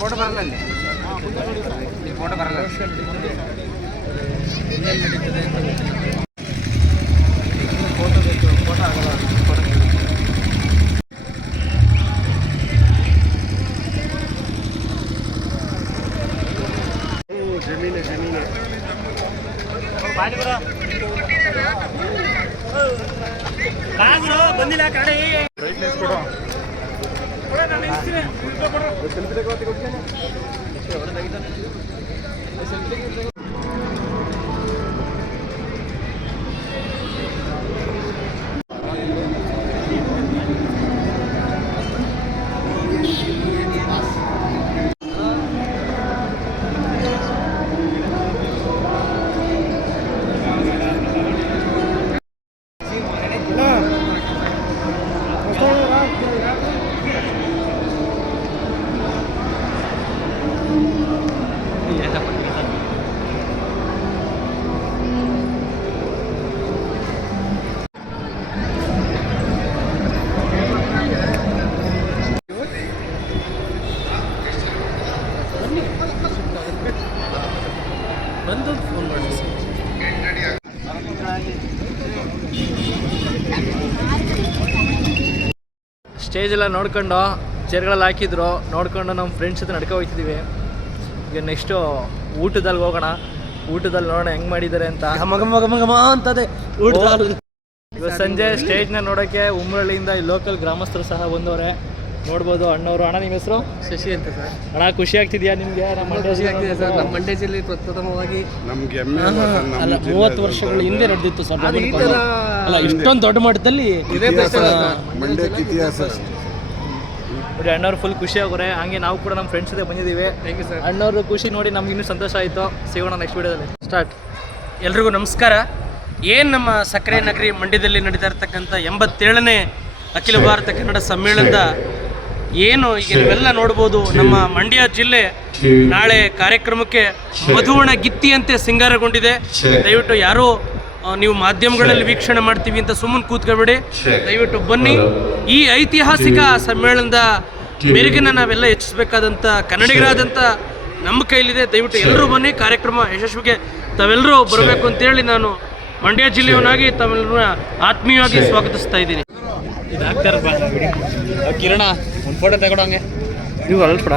Photo పర్వాలండి photo పర్వాలేదు जमीन है जमीन है पानी करो बाग रो बंदी ला काड़े राइट लेस करो ಕಡೆ ಬಂದು ಸ್ಟೇಜ್ ಎಲ್ಲ ನೋಡ್ಕೊಂಡು ಚೇರ್ಗಳಲ್ಲಿ ಹಾಕಿದ್ರು. ನೋಡ್ಕೊಂಡು ನಮ್ಮ ಫ್ರೆಂಡ್ಸ್ ಜೊತೆ ನಡ್ಕೊ ಹೋಗ್ತಿದ್ದೀವಿ ಈಗ ನೆಕ್ಸ್ಟು ಊಟದಲ್ಲಿ ಹೋಗೋಣ. ಊಟದಲ್ಲಿ ನೋಡೋಣ ಹೆಂಗೆ ಮಾಡಿದ್ದಾರೆ ಅಂತ. ಅಂತದೆ. ಊಟ ಇವತ್ತು ಸಂಜೆ ಸ್ಟೇಜ್ನ ನೋಡೋಕ್ಕೆ ಉಮ್ರಳ್ಳಿಯಿಂದ ಈ ಲೋಕಲ್ ಗ್ರಾಮಸ್ಥರು ಸಹ ಬಂದವ್ರೆ. ನೋಡ್ಬೋದು ಅಣ್ಣವರು. ಅಣ್ಣ ನಿಮ್ಮ ಹೆಸರು? ಶಶಿ ಅಂತ ಸರ್. ಅಣ್ಣ ಖುಷಿ ಆಗ್ತಿದ್ಯಾ ನಿಮಗೆ? ನಮ್ಮ ಮಂಡ್ಯ ಖುಷಿ ಆಗ್ತಿದೆ ಸರ್. ನಮ್ಮ ಮಂಡ್ಯ ಜಿಲ್ಲೆ ಪ್ರಪ್ರಥಮವಾಗಿ ನಮ್ಗೆ ಹೆಮ್ಮೆ ಅಲ್ಲ ಮೂವತ್ತು ವರ್ಷಗಳ ಹಿಂದೆ ನಡೆದಿತ್ತು ಸರ್. ಅದು ಈ ಥರ ಅಲ್ಲ ಇಷ್ಟೊಂದು ದೊಡ್ಡ ಮಟ್ಟದಲ್ಲಿ ಇದೇ ಇತಿಹಾಸ ಮಂಡ್ಯಕ್ಕೆ ಇತಿಹಾಸ ನೋಡಿ ಅಣ್ಣವ್ರು ಫುಲ್ ಖುಷಿ ಆಗೋರೆ. ಹಂಗೆ ನಾವು ಕೂಡ ನಮ್ಮ ಫ್ರೆಂಡ್ಸ್ ಜೊತೆ ಬಂದಿದ್ದೀವಿ. ಥ್ಯಾಂಕ್ ಯು ಸರ್ ಅಣ್ಣವ್ರ ಖುಷಿ ನೋಡಿ ನಮ್ಗೆ ಇನ್ನೂ ಸಂತೋಷ ಆಯಿತು. ಸಿಗೋಣ ನೆಕ್ಸ್ಟ್ ವಿಡಿಯೋದಲ್ಲಿ ಸ್ಟಾರ್ಟ್ ಎಲ್ರಿಗೂ ನಮಸ್ಕಾರ. ಏನು ನಮ್ಮ ಸಕ್ಕರೆ ನಗರಿ ಮಂಡ್ಯದಲ್ಲಿ ನಡೀತಾ ಇರ್ತಕ್ಕಂಥ ಎಂಬತ್ತೇಳನೇ ಅಖಿಲ ಭಾರತ ಕನ್ನಡ ಸಮ್ಮೇಳನದ ಏನು ಈಗ ನೀವೆಲ್ಲ ನೋಡ್ಬೋದು ನಮ್ಮ ಮಂಡ್ಯ ಜಿಲ್ಲೆ ನಾಳೆ ಕಾರ್ಯಕ್ರಮಕ್ಕೆ ಮಧುವಣ ಗಿತ್ತಿಯಂತೆ ಸಿಂಗಾರಗೊಂಡಿದೆ. ದಯವಿಟ್ಟು ಯಾರೋ ನೀವು ಮಾಧ್ಯಮಗಳಲ್ಲಿ ವೀಕ್ಷಣೆ ಮಾಡ್ತೀವಿ ಅಂತ ಸುಮ್ಮನೆ ಕೂತ್ಕೋಬೇಡಿ. ದಯವಿಟ್ಟು ಬನ್ನಿ. ಈ ಐತಿಹಾಸಿಕ ಸಮ್ಮೇಳನದ ಮೆರುಗನ್ನ ನಾವೆಲ್ಲ ಹೆಚ್ಚಿಸಬೇಕಾದಂಥ ಕನ್ನಡಿಗರಾದಂಥ ನಮ್ಮ ಕೈಲಿದೆ. ದಯವಿಟ್ಟು ಎಲ್ಲರೂ ಬನ್ನಿ. ಕಾರ್ಯಕ್ರಮ ಯಶಸ್ವಿಗೆ ತಾವೆಲ್ಲರೂ ಬರಬೇಕು ಅಂತೇಳಿ ನಾನು ಮಂಡ್ಯ ಜಿಲ್ಲೆಯವನಾಗಿ ತಾವೆಲ್ಲರನ್ನ ಆತ್ಮೀಯವಾಗಿ ಸ್ವಾಗತಿಸ್ತಾ ಇದ್ದೀನಿ. ಕಿರಣ. ಫೋಟೋ ತಗೊಳಂಗೆ ನೀವು ಅಲ್ಪಡ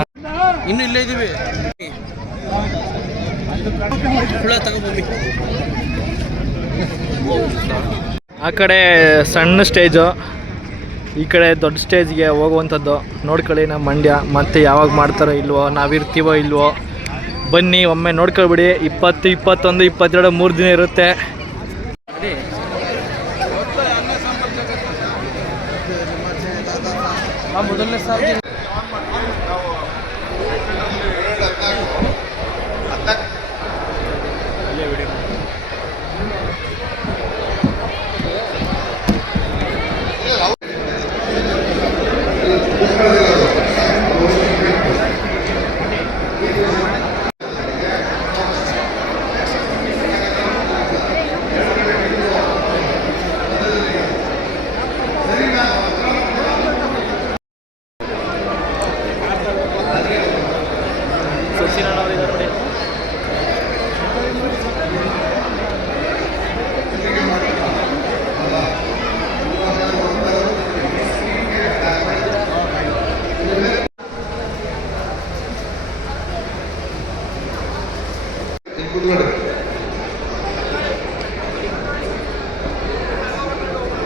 ಇನ್ನು ಇಲ್ಲೇ ಇದ್ದೀವಿ ಹುಳ ತಗೊಬಂದು ಆ ಕಡೆ ಸಣ್ಣ ಸ್ಟೇಜು ಈ ಕಡೆ ದೊಡ್ಡ ಸ್ಟೇಜ್ಗೆ ಹೋಗುವಂಥದ್ದು. ನೋಡ್ಕೊಳ್ಳಿ ನಮ್ಮ ಮಂಡ್ಯ ಮತ್ತೆ ಯಾವಾಗ ಮಾಡ್ತಾರೋ ಇಲ್ವೋ ನಾವಿರ್ತೀವೋ ಇಲ್ವೋ. ಬನ್ನಿ ಒಮ್ಮೆ ನೋಡ್ಕೊಳ್ಬಿಡಿ. ಇಪ್ಪತ್ತು ಇಪ್ಪತ್ತೊಂದು ಇಪ್ಪತ್ತೆರಡು ಮೂರು ದಿನ ಇರುತ್ತೆ. ಮೊದಲನೇ ಸಾರಿ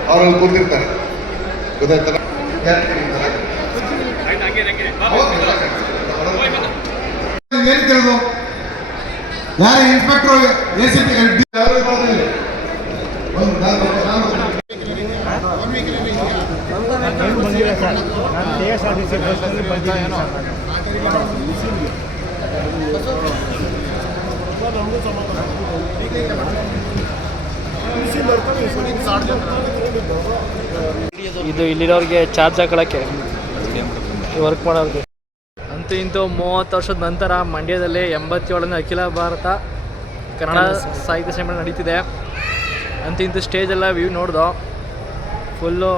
ಅವ್ರಲ್ಲಿ ಕೂತಿರ್ತಾರೆ ಗೊತ್ತಾಯ್ತಲ್ಲ ಏನು ತಿಳಿದು ಯಾರು ಇನ್ಸ್ಪೆಕ್ಟರ್ ಎ ಸಿ ಪಿ ಇದು ಇಲ್ಲಿರೋರಿಗೆ ಚಾರ್ಜ್ ಹಾಕೊಳ್ಳೋಕ್ಕೆ ವರ್ಕ್ ಮಾಡೋರಿಗೆ. ಅಂತೂ ಇಂತೂ ಮೂವತ್ತು ವರ್ಷದ ನಂತರ ಮಂಡ್ಯದಲ್ಲಿ ಎಂಬತ್ತೇಳನೇ ಅಖಿಲ ಭಾರತ ಕನ್ನಡ ಸಾಹಿತ್ಯ ಸಮ್ಮೇಳನ ನಡೀತಿದೆ. ಅಂತೂ ಇಂತೂ ಸ್ಟೇಜೆಲ್ಲ ವ್ಯೂ ನೋಡ್ದು. ಫುಲ್ಲು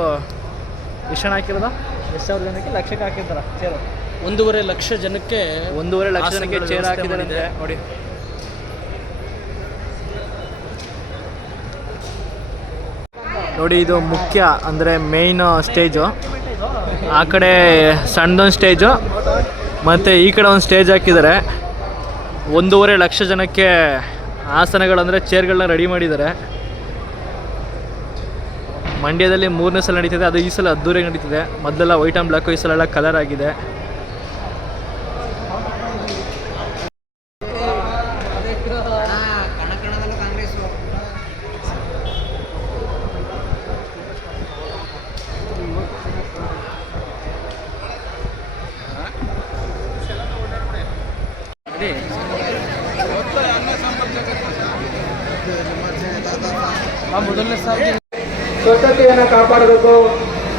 ಎಷ್ಟು ಹಾಕಿರೋದ? ಎಷ್ಟು ಸಾವಿರ ಜನಕ್ಕೆ ಲಕ್ಷಕ್ಕೆ ಹಾಕಿರ್ತಾರ ಚೇರು ಒಂದೂವರೆ ಲಕ್ಷ ಜನಕ್ಕೆ ಒಂದೂವರೆ ಲಕ್ಷ ಜನಕ್ಕೆ ಚೇರ್ ಹಾಕಿದ್ದಾರೆ ನೋಡಿ. ನೋಡಿ, ಇದು ಮುಖ್ಯ ಅಂದರೆ ಮೇಯ್ನ್ ಸ್ಟೇಜು ಆ ಕಡೆ ಸಣ್ಣದೊಂದು ಸ್ಟೇಜು ಮತ್ತು ಈ ಕಡೆ ಒಂದು ಸ್ಟೇಜ್ ಹಾಕಿದ್ದಾರೆ. ಒಂದೂವರೆ ಲಕ್ಷ ಜನಕ್ಕೆ ಆಸನಗಳಂದರೆ ಚೇರ್ಗಳನ್ನ ರೆಡಿ ಮಾಡಿದ್ದಾರೆ. ಮಂಡ್ಯದಲ್ಲಿ ಮೂರನೇ ಸಲ ನಡೀತಿದೆ, ಅದು ಈ ಸಲ ಅದ್ದೂರಿ ನಡೀತಿದೆ. ಮೊದಲೆಲ್ಲ ವೈಟ್ ಆ್ಯಂಡ್ ಬ್ಲ್ಯಾಕು ಈ ಸಲ ಎಲ್ಲ ಕಲರ್ ಆಗಿದೆ ಆ ಮೊದಲನೇ ಸಾರಿ ಸ್ವಚ್ಛತೆಯನ್ನು ಕಾಪಾಡಬೇಕು.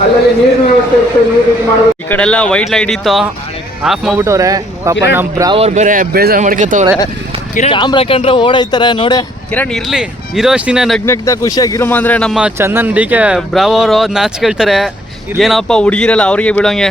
ಅಲ್ಲಲ್ಲಿ ನೀರಿನ ವ್ಯವಸ್ಥೆ ಇರುತ್ತೆ ನೀರು ಇದು ಮಾಡಬೇಕು. ಈ ಕಡೆ ಎಲ್ಲ ವೈಟ್ ಲೈಟ್ ಇತ್ತು. ಆಫ್ ಮಾಡ್ಬಿಟ್ಟವ್ರೆ. ಪಾಪ ನಮ್ಮ ಬ್ರಾವರ್ ಬೇರೆ ಬೇಜಾರು ಕಿರಣ್. ಕ್ಯಾಮ್ರಾ ಕಂಡ್ರೆ ಓಡೈತಾರೆ ನೋಡಿ. ಕಿರಣ್ ಇರ್ಲಿ. ಇರೋಷ್ಟು ದಿನ ನಗ್ನಗ್ದ ಖುಷಿಯಾಗಿರುಮ ಅಂದ್ರೆ ನಮ್ಮ ಚಂದನ್ ಡಿ ಕೆ ಬ್ರಾವೋ ಅವರು ನಾಚ್ಕೊಳ್ತಾರೆ ಏನಪ್ಪ ಹುಡುಗಿರಲ್ಲ ಅವ್ರಿಗೆ ಬಿಡೋಂಗೆ?